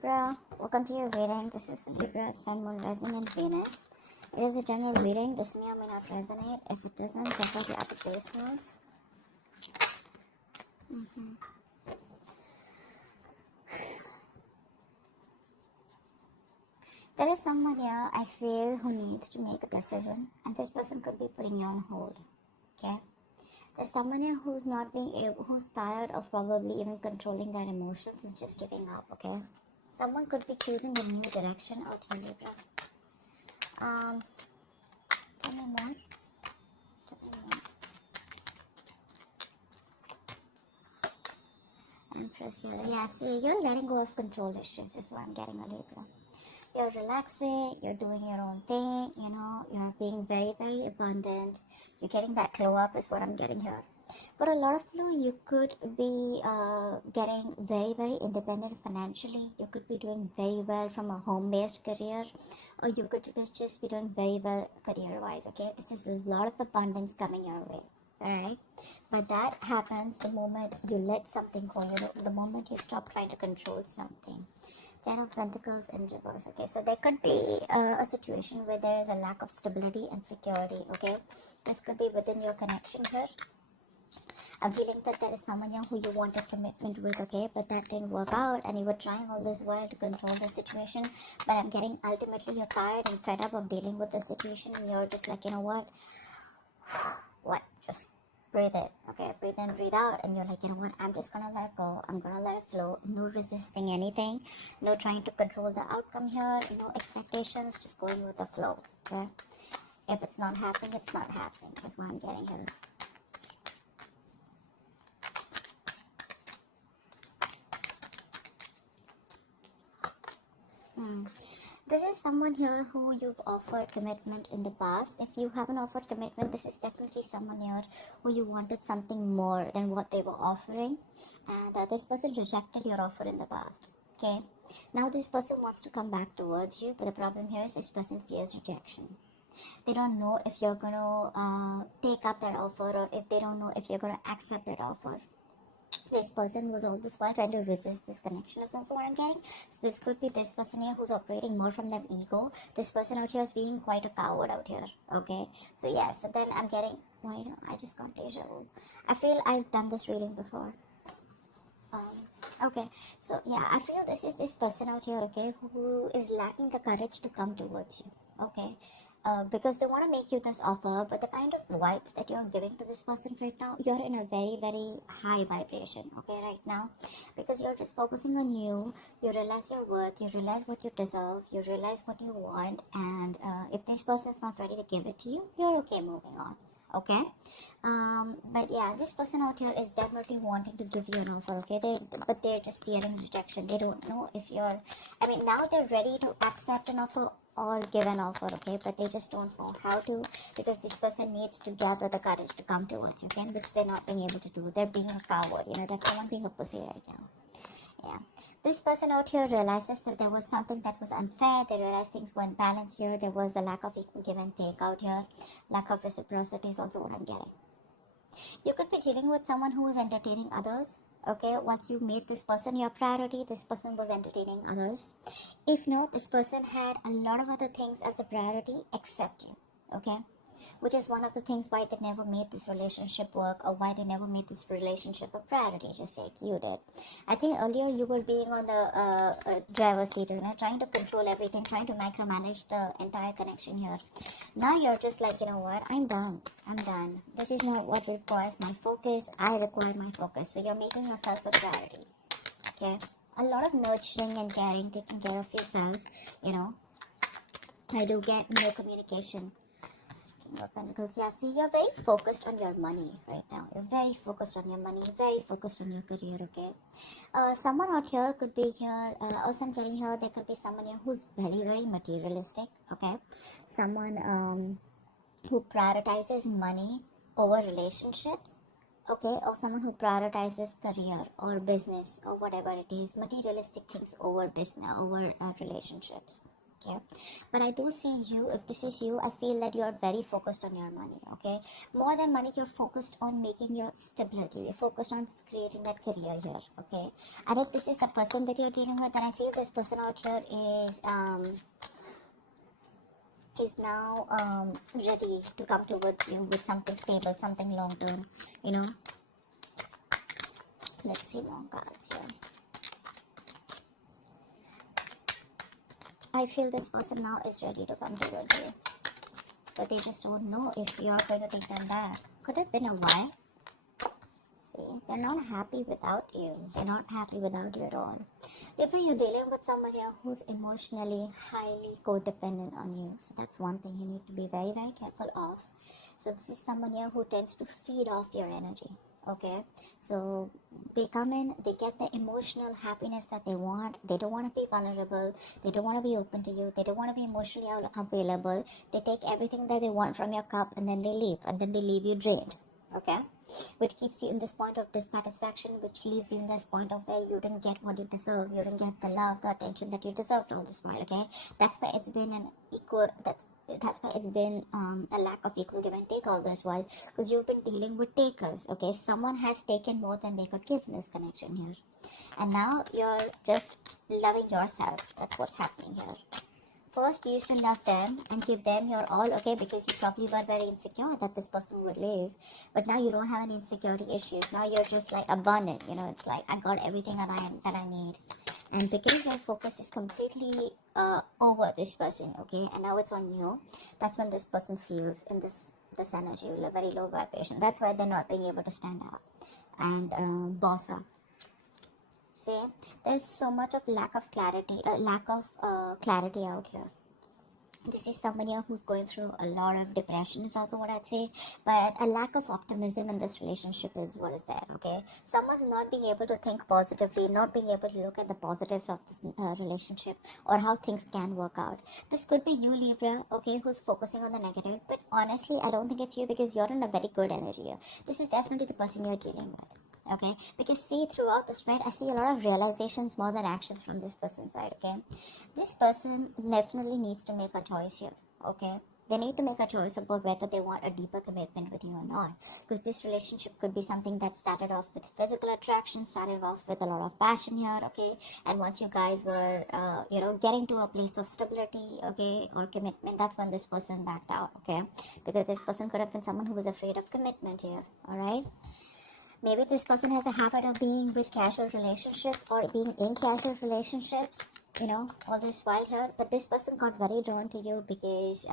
Libra, welcome to your reading. This is for Libra, Sun, Moon, Rising, and Venus. It is a general reading. This may or may not resonate. If it doesn't, check out the other placements. There is someone here, I feel, who needs to make a decision, and this person could be putting you on hold. Okay? There's someone here who's not being able, who's tired of probably even controlling their emotions and just giving up. Okay? Someone could be choosing a new direction out here, Libra. Tell me more. Tell me more. Empress here. Yeah, see, you're letting go of control issues, is what I'm getting, a Libra. You're relaxing, you're doing your own thing, you know, you're being very, very abundant. You're getting that glow up, is what I'm getting here. For a lot of you could be getting very, very independent financially. You could be doing very well from a home-based career, or you could just be doing very well career-wise, okay? This is a lot of abundance coming your way, alright? But that happens the moment you let something go, you know, the moment you stop trying to control something. Ten of Pentacles in reverse, okay? So there could be a situation where there is a lack of stability and security, okay? This could be within your connection here. I'm feeling that there is someone here who you wanted commitment with, okay, but that didn't work out, and you were trying all this while to control the situation, but I'm getting ultimately you're tired and fed up of dealing with the situation, and you're just like, you know what, just breathe it, okay, breathe in, breathe out, and you're like, you know what, I'm just gonna let it go, I'm gonna let it flow, no resisting anything, no trying to control the outcome here, no expectations, just going with the flow, okay? If it's not happening, it's not happening, that's what I'm getting here. This is someone here who you've offered commitment in the past. If you haven't offered commitment, this is definitely someone here who you wanted something more than what they were offering. And this person rejected your offer in the past. Okay. Now this person wants to come back towards you. But the problem here is this person fears rejection. They don't know if you're going to take up that offer, or if they don't know if you're going to accept that offer. This person was all this while trying to resist this connection, is also what I'm getting. So this could be this person here who's operating more from their ego. This person out here is being quite a coward out here, okay? So yeah, so then I'm getting, I just got deja vu. I feel I've done this reading before. Okay, so yeah, I feel this is this person out here, okay, who is lacking the courage to come towards you, okay? Because they want to make you this offer, but the kind of vibes that you're giving to this person right now, you're in a very, very high vibration, okay, right now, because you're just focusing on you. You realize your worth, you realize what you deserve, you realize what you want, and if this person is not ready to give it to you, you're okay moving on, okay? But yeah, this person out here is definitely wanting to give you an offer, okay? But they're just fearing rejection. They don't know if you're, now they're ready to accept an offer or give an offer, okay, but they just don't know how to, because this person needs to gather the courage to come towards you, okay, which they're not being able to do. They're being a coward, you know, they're someone being a pussy right now. Yeah, this person out here realizes that there was something that was unfair. They realized things weren't balanced here. There was a lack of equal give and take out here. Lack of reciprocity is also what I'm getting. You could be dealing with someone who is entertaining others. Okay, once you made this person your priority, this person was entertaining others. If not, this person had a lot of other things as a priority except you. Okay, which is one of the things why they never made this relationship work, or why they never made this relationship a priority, just like you did. I think earlier you were being on the driver's seat, you know, trying to control everything, trying to micromanage the entire connection here. Now you're just like, you know what, I'm done. This is not what requires my focus. I require my focus. So you're making yourself a priority. Okay, a lot of nurturing and caring, taking care of yourself, you know. I do get no communication. Pentacles. Yeah, see, you're very focused on your money right now. You're very focused on your money, very focused on your career, okay? Someone out here could be here, also I'm getting here, there could be someone here who's very, very materialistic, okay? Someone who prioritizes money over relationships, okay? Or someone who prioritizes career or business or whatever it is, materialistic things over business, over relationships. Okay, but I do see you, if this is you, I feel that you're very focused on your money. Okay, more than money, you're focused on making your stability, you're focused on creating that career here. Okay, and if this is the person that you're dealing with, then I feel this person out here is now ready to come towards you with something stable, something long term, you know. Let's see more cards here. I feel this person now is ready to come towards you, but they just don't know if you're going to take them back. Could have been a while. See, they're not happy without you. They're not happy without you at all. Libra, you're dealing with someone here who's emotionally highly codependent on you. So that's one thing you need to be very, very careful of. So this is someone here who tends to feed off your energy. Okay, so they come in, they get the emotional happiness that they want. They don't want to be vulnerable, they don't want to be open to you, they don't want to be emotionally available. They take everything that they want from your cup and then they leave, and then they leave you drained. Okay, which keeps you in this point of dissatisfaction, which leaves you in this point of where you didn't get what you deserve, you didn't get the love, the attention that you deserved all this while. Okay, that's why it's been an equal, that's why it's been a lack of equal give and take all this while, because you've been dealing with takers. Okay, someone has taken more than they could give in this connection here, and now you're just loving yourself. That's what's happening here. First, you used to love them and give them your all, okay, because you probably were very insecure that this person would leave. But now you don't have any insecurity issues. Now you're just like abundant, you know. It's like, I got everything that I need. And because your focus is completely over this person, okay, and now it's on you, that's when this person feels in this energy, a very low vibration. That's why they're not being able to stand up and boss up. See, there's so much of lack of clarity out here. This is somebody who's going through a lot of depression is also what I'd say, but a lack of optimism in this relationship is what is there. Okay, someone's not being able to think positively, not being able to look at the positives of this relationship or how things can work out. This could be you, Libra, okay, who's focusing on the negative, but honestly I don't think it's you, because you're in a very good energy here. This is definitely the person you're dealing with. Okay, because see, throughout the spread I see a lot of realizations more than actions from this person's side. Okay, this person definitely needs to make a choice here. Okay, they need to make a choice about whether they want a deeper commitment with you or not, because this relationship could be something that started off with physical attraction, started off with a lot of passion here. Okay, and once you guys were getting to a place of stability, okay, or commitment, that's when this person backed out. Okay, because this person could have been someone who was afraid of commitment here. All right, maybe this person has a habit of being with casual relationships or being in casual relationships, you know, all this while here. But this person got very drawn to you because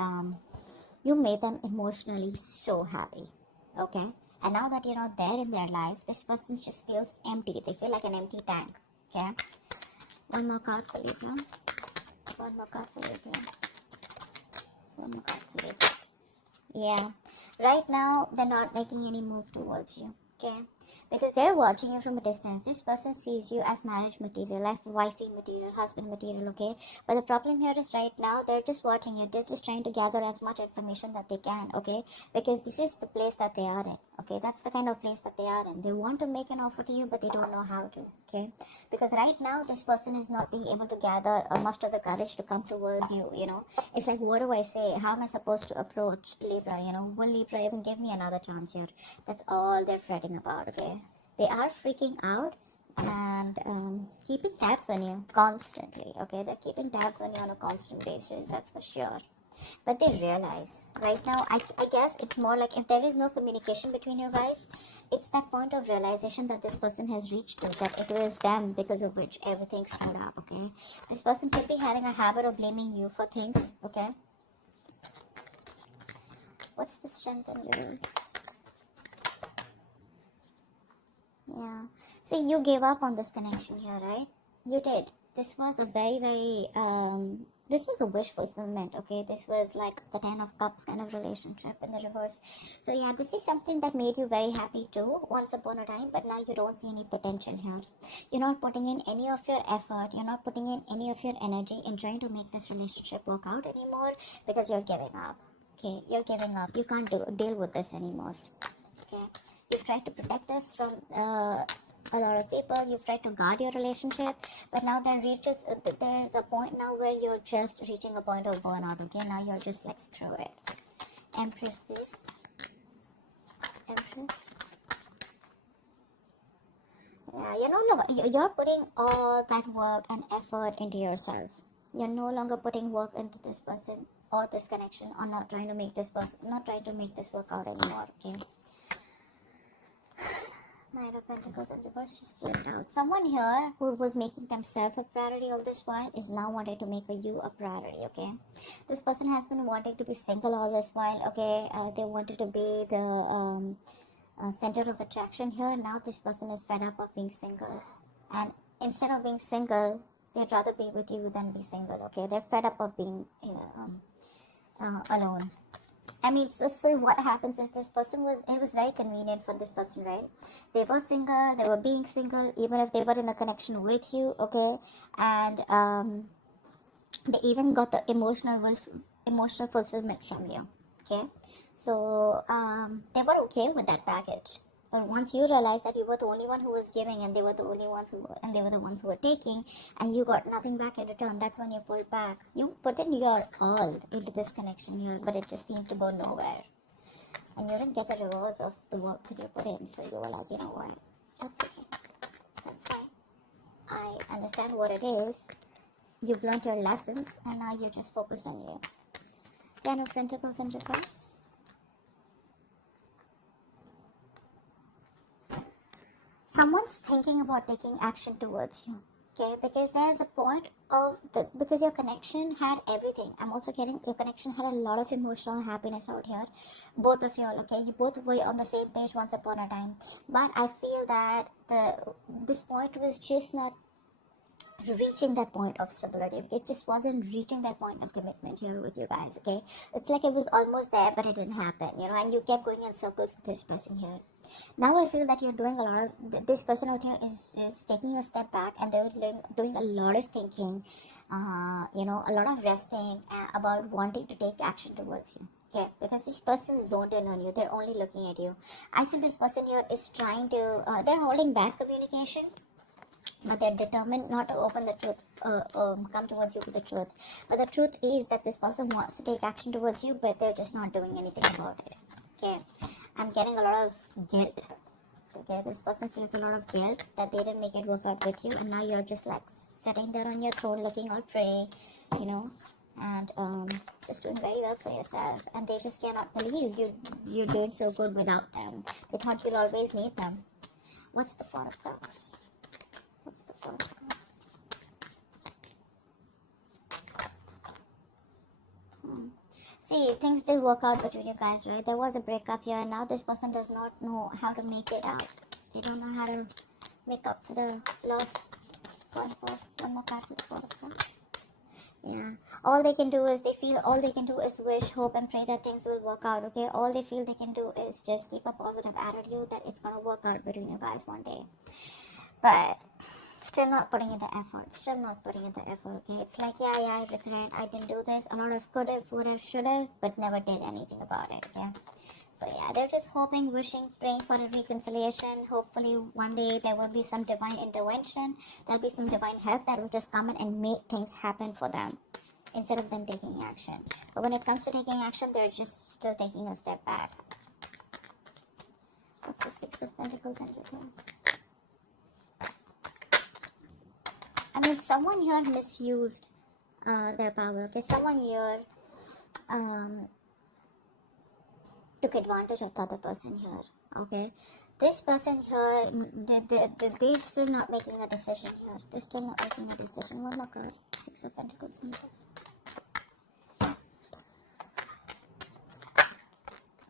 you made them emotionally so happy. Okay, and now that you're not there in their life, this person just feels empty. They feel like an empty tank. Okay, one more card for Libra. One more card for Libra. One more card for Libra. Yeah, right now they're not making any move towards you. Okay, because they're watching you from a distance. This person sees you as marriage material, like wifey material, husband material. Okay, but the problem here is right now they're just watching you. They're just trying to gather as much information that they can. Okay, because this is the place that they are in. Okay, that's the kind of place that they are in. They want to make an offer to you, but they don't know how to. Okay, because right now this person is not being able to gather or muster the courage to come towards you. You know, it's like, what do I say? How am I supposed to approach Libra? You know, will Libra even give me another chance here? That's all they're fretting about. Okay, they are freaking out and keeping tabs on you constantly. Okay, they're keeping tabs on you on a constant basis, that's for sure. But they realize right now, I guess it's more like, if there is no communication between you guys, it's that point of realization that this person has reached to, that it was them because of which everything screwed up. Okay, this person could be having a habit of blaming you for things. Okay, what's the strength and lyrics? Yeah, see, you gave up on this connection here, right? You did. This was a very this was a wish fulfillment. Okay, this was like the 10 of cups kind of relationship in the reverse. So yeah, this is something that made you very happy too once upon a time, but now you don't see any potential here. You're not putting in any of your effort, you're not putting in any of your energy in trying to make this relationship work out anymore, because you're giving up. Okay, you're giving up. You can't deal with this anymore. Okay, you've tried to protect this from a lot of people. You've tried to guard your relationship, but now there's a point now where you're just reaching a point of burnout. Okay, now you're just like, screw it. Empress, please. Empress. Yeah, you're putting all that work and effort into yourself. You're no longer putting work into this person or this connection, or not trying to make this work out anymore. Okay. Knight of Pentacles and reverse, just pull it out. Someone here who was making themselves a priority all this while is now wanting to make you a priority. Okay, this person has been wanting to be single all this while. Okay, they wanted to be the center of attraction here. Now this person is fed up of being single, and instead of being single, they'd rather be with you than be single. Okay, they're fed up of being alone. I mean, so what happens is it was very convenient for this person, right? They were single, they were being single, even if they were in a connection with you, okay? And they even got the emotional fulfillment from you, okay? So they were okay with that package. But once you realize that you were the only one who was giving, and they were the ones who were taking, and you got nothing back in return, that's when you pulled back. You put in your all into this connection here, but it just seemed to go nowhere. And you didn't get the rewards of the work that you put in, so you were like, you know what, that's okay. That's fine. I understand what it is. You've learned your lessons, and now you're just focused on you. 10 of Pentacles and reverse. Someone's thinking about taking action towards you, okay? Because there's a point of because your connection had everything. I'm also getting your connection had a lot of emotional happiness out here. Both of you, okay? You both were on the same page once upon a time. But I feel that this point was just not reaching that point of stability. It just wasn't reaching that point of commitment here with you guys, okay? It's like it was almost there, but it didn't happen, and you kept going in circles with this person here. Now I feel that you're doing a lot of, this person out here is taking a step back, and they're doing a lot of thinking, a lot of resting about wanting to take action towards you. Okay, because this person is zoned in on you. They're only looking at you. I feel this person here is trying to, they're holding back communication, but they're determined not to open the truth, come towards you with the truth. But the truth is that this person wants to take action towards you, but they're just not doing anything about it. Okay, I'm getting a lot of guilt. Okay, this person feels a lot of guilt that they didn't make it work out with you, and now you're just like sitting there on your throne looking all pretty, and just doing very well for yourself, and they just cannot believe you're doing so good without them. They thought you'll always need them. What's the Four of Cups? What's the Four of Cups? See, things did work out between you guys, right? There was a breakup here, and now this person does not know how to make it out. They don't know how to make up for the loss. One more card with Four of Cups. Yeah. All they can do is wish, hope, and pray that things will work out, okay? All they feel they can do is just keep a positive attitude that it's going to work out between you guys one day. But still not putting in the effort, okay? It's like, yeah, I regret, I didn't do this, a lot of could have, would have, should have, but never did anything about it, okay? So yeah, they're just hoping, wishing, praying for a reconciliation. Hopefully one day there will be some divine intervention, there'll be some divine help that will just come in and make things happen for them, instead of them taking action. But when it comes to taking action, they're just still taking a step back. What's the Six of Pentacles and reverse? I mean, someone here misused their power, okay? Someone here took advantage of the other person here, okay? This person here, they're still not making a decision here. They're still not making a decision. One more card. Six of Pentacles.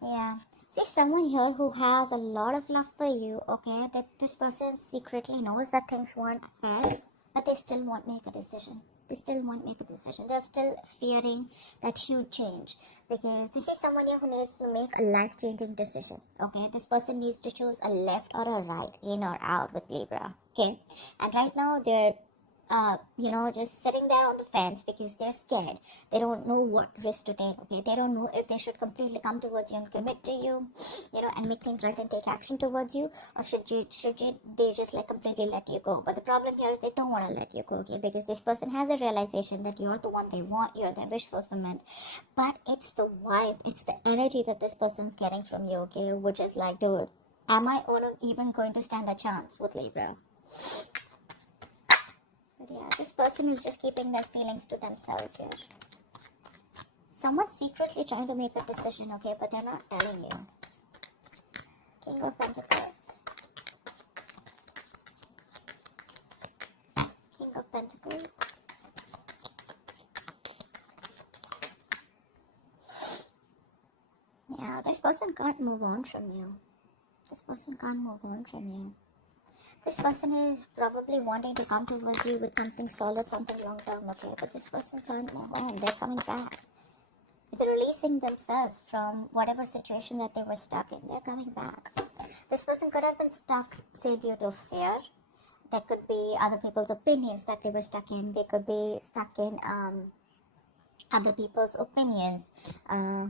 Yeah. See, someone here who has a lot of love for you, okay? That this person secretly knows that things weren't fair, but they still won't make a decision. They're still fearing that huge change, because this is someone here who needs to make a life-changing decision, okay? This person needs to choose a left or a right, in or out with Libra, okay? And right now they're just sitting there on the fence because they're scared. They don't know what risk to take, okay? They don't know if they should completely come towards you and commit to you, and make things right and take action towards you, or they just like completely let you go. But the problem here is they don't want to let you go, okay? Because this person has a realization that you're the one they want, you're their wish fulfillment. But it's the vibe, it's the energy that this person's getting from you, okay? Which is like, dude, am I even going to stand a chance with Libra? But yeah, this person is just keeping their feelings to themselves here. Someone's secretly trying to make a decision, okay, but they're not telling you. King of Pentacles. King of Pentacles. Yeah, this person can't move on from you. This person can't move on from you. This person is probably wanting to come towards you with something solid, something long term, okay? But this person can't move on. They're coming back. They're releasing themselves from whatever situation that they were stuck in. They're coming back. This person could have been stuck, say, due to fear. There could be other people's opinions that they were stuck in. They could be stuck in other people's opinions.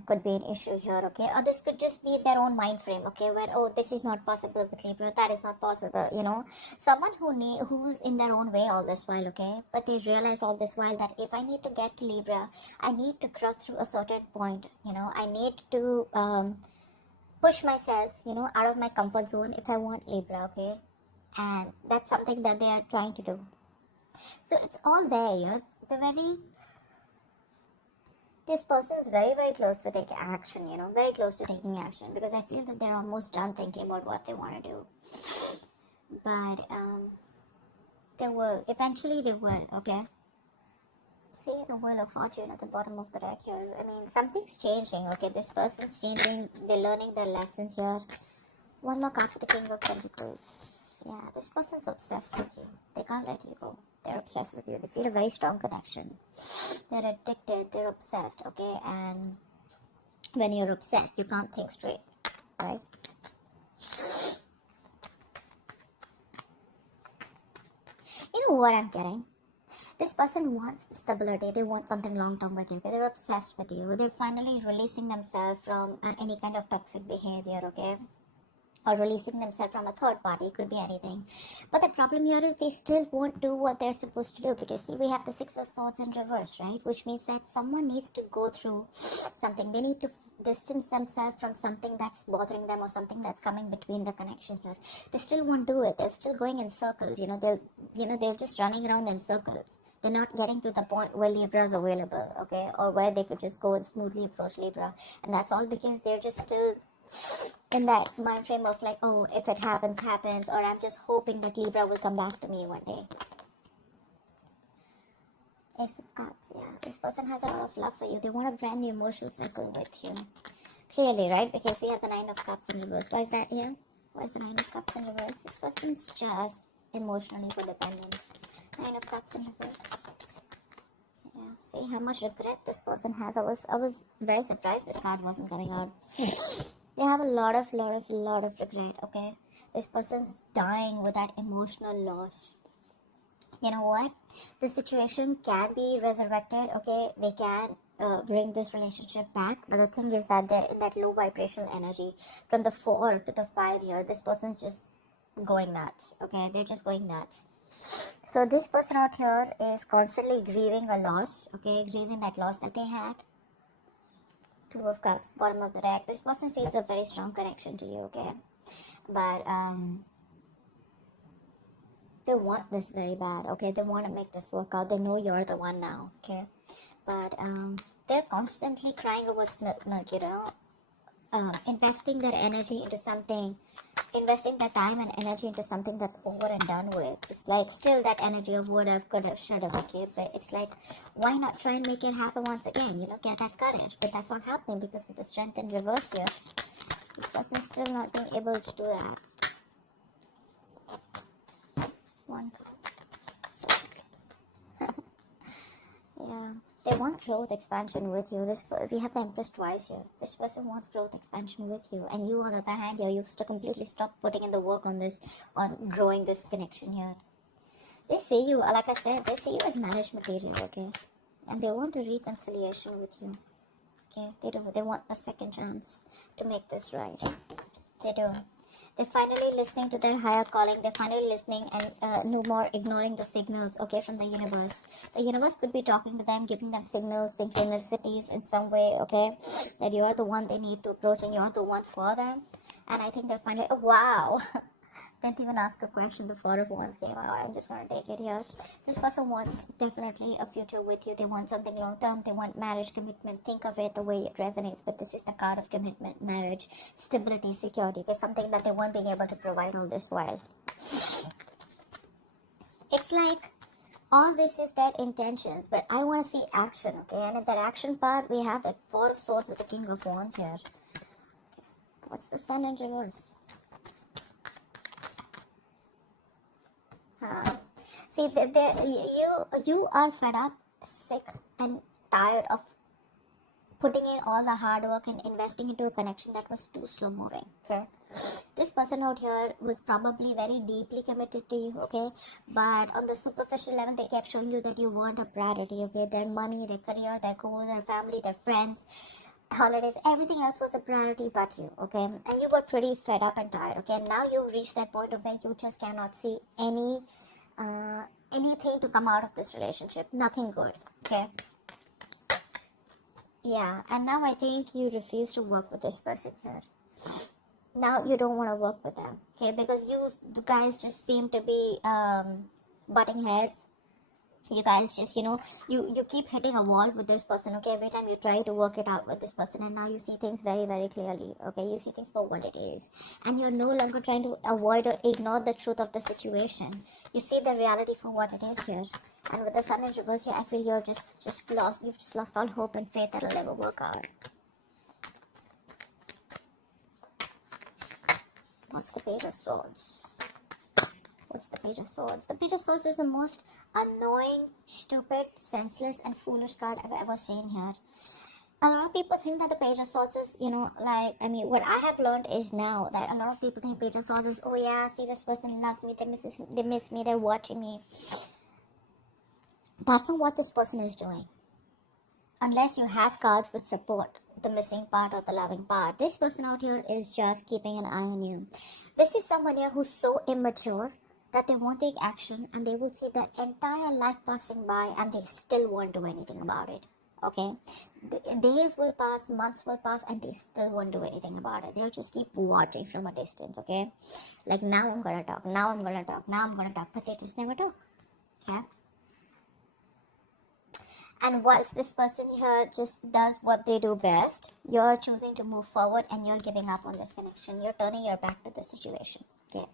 Could be an issue here, okay? Or this could just be their own mind frame, okay? Where, oh, this is not possible with Libra, that is not possible, someone who's in their own way all this while, okay? But they realize all this while that if I need to get to Libra, I need to cross through a certain point, I need to push myself, out of my comfort zone if I want Libra, okay? And that's something that they are trying to do. So it's all there, this person is very, very close to taking action, very close to taking action, because I feel that they're almost done thinking about what they want to do. But eventually they will, okay? See the Wheel of Fortune at the bottom of the deck here. I mean, something's changing, okay? This person's changing, they're learning their lessons here. One more card for the King of Pentacles. Yeah, this person's obsessed with you. They can't let you go. They're obsessed with you. They feel a very strong connection. They're addicted. They're obsessed, okay? And when you're obsessed, you can't think straight, right? You know what I'm getting? This person wants stability. They want something long-term with you. Okay? They're obsessed with you. They're finally releasing themselves from any kind of toxic behavior, okay? Or releasing themselves from a third party, could be anything. But the problem here is they still won't do what they're supposed to do, because see, we have the Six of Swords in reverse, right? Which means that someone needs to go through something. They need to distance themselves from something that's bothering them or something that's coming between the connection here. They still won't do it. They're still going in circles, they're just running around in circles. They're not getting to the point where Libra is available, okay? Or where they could just go and smoothly approach Libra. And that's all because they're just still in that mind frame of like, oh, if it happens, happens, or I'm just hoping that Libra will come back to me one day. Ace of Cups, yeah. This person has a lot of love for you. They want a brand new emotional cycle with you. Clearly, right? Because we have the Nine of Cups in reverse. Why is that here? Why is the Nine of Cups in reverse? This person's just emotionally codependent. Nine of Cups in reverse. Yeah, see how much regret this person has. I was very surprised this card wasn't coming out. They have a lot of regret, okay? This person's dying with that emotional loss. You know what? The situation can be resurrected, okay? They can bring this relationship back. But the thing is that they're in that low vibrational energy. From the 4 to the 5 here, this person's just going nuts, okay? They're just going nuts. So this person out here is constantly grieving a loss, okay? Grieving that loss that they had. Two of Cups, bottom of the deck. This person feels a very strong connection to you, okay? But they want this very bad, okay? They want to make this work out. They know you're the one now, okay? But they're constantly crying over spilt milk, investing their energy into something, investing their time and energy into something that's over and done with. It's like still that energy of would have, could have, should have, okay? But it's like, why not try and make it happen once again, get that courage? But that's not happening because with the Strength in reverse here, this person's still not being able to do that. One. Yeah. They want growth expansion with you. We have the Empress twice here. This person wants growth expansion with you, and you on the other hand here, you have to completely stop putting in the work on growing this connection here. They see you, like I said, they see you as marriage material, okay? And they want a reconciliation with you, okay? They do. They want a second chance to make this right. They do. They're finally listening to their higher calling. They're finally listening and no more ignoring the signals, okay, from the universe. The universe could be talking to them, giving them signals, synchronicities in some way, okay, that you're the one they need to approach and you're the one for them. And I think they're finally, oh, wow. Didn't even ask a question. The Four of Wands came out. I'm just going to take it here. This person wants definitely a future with you. They want something long term. They want marriage, commitment. Think of it the way it resonates. But this is the card of commitment, marriage, stability, security. It's something that they won't be able to provide all this while. It's like all this is their intentions, but I want to see action, okay? And in that action part, we have the Four of Swords with the King of Wands here. What's the Sun in reverse? See, you are fed up, sick, and tired of putting in all the hard work and investing into a connection that was too slow moving, okay? This person out here was probably very deeply committed to you, okay? But on the superficial level, they kept showing you that you weren't a priority, okay? Their money, their career, their goals, their family, their friends, holidays, everything else was a priority but you, okay? And you were pretty fed up and tired, okay? Now you've reached that point of where you just cannot see anything to come out of this relationship. Nothing good, okay? Yeah, and now I think you refuse to work with this person here. Now you don't want to work with them, okay? Because you guys just seem to be butting heads. You guys just, you keep hitting a wall with this person, okay? Every time you try to work it out with this person, and now you see things very, very clearly, okay? You see things for what it is, and you're no longer trying to avoid or ignore the truth of the situation. You see the reality for what it is here. And with the Sun in reverse here, I feel you've just lost all hope and faith that it'll ever work out. What's the Page of Swords? What's the Page of Swords? The Page of Swords is the most annoying, stupid, senseless, and foolish card I've ever seen here. A lot of people think that the Page of Swords is, what I have learned is now that a lot of people think Page of Swords is, oh yeah, see, this person loves me, they miss me, they're watching me. That's not what this person is doing. Unless you have cards which support the missing part or the loving part. This person out here is just keeping an eye on you. This is someone here who's so immature that they won't take action, and they will see their entire life passing by and they still won't do anything about it, okay? Days will pass, months will pass, and they still won't do anything about it. They'll just keep watching from a distance, okay? Like, now I'm gonna talk, now I'm gonna talk, now I'm gonna talk, but they just never talk, okay? And once this person here just does what they do best, you're choosing to move forward and you're giving up on this connection. You're turning your back to the situation, okay?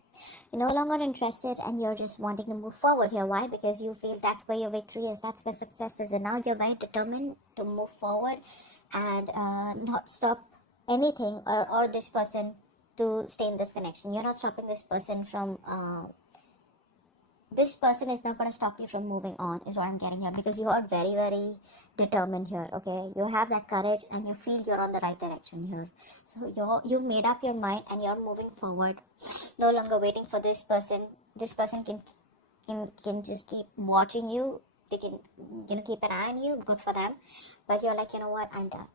You're no longer interested and you're just wanting to move forward here. Why? Because you feel that's where your victory is, that's where success is. And now you're very determined to move forward and not stop anything or this person to stay in this connection. You're not stopping this person from... this person is not going to stop you from moving on, is what I'm getting here, because you are very, very determined here, okay? You have that courage and you feel you're on the right direction here. So you've made up your mind and you're moving forward, no longer waiting for this person. This person can just keep watching you. They can, keep an eye on you. Good for them. But you're like, you know what? I'm done.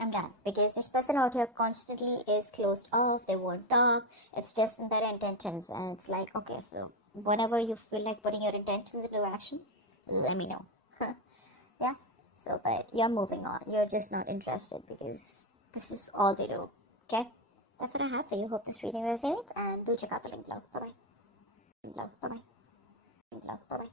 I'm done, because this person out here constantly is closed off. They won't talk. It's just in their intentions, and it's like, okay, so whenever you feel like putting your intentions into action, let me know. Yeah, so but you're moving on. You're just not interested because this is all they do. Okay, that's what I have for you. Hope this reading resonates, and do check out the link below. Bye bye. Love. Bye bye. Love. Bye bye.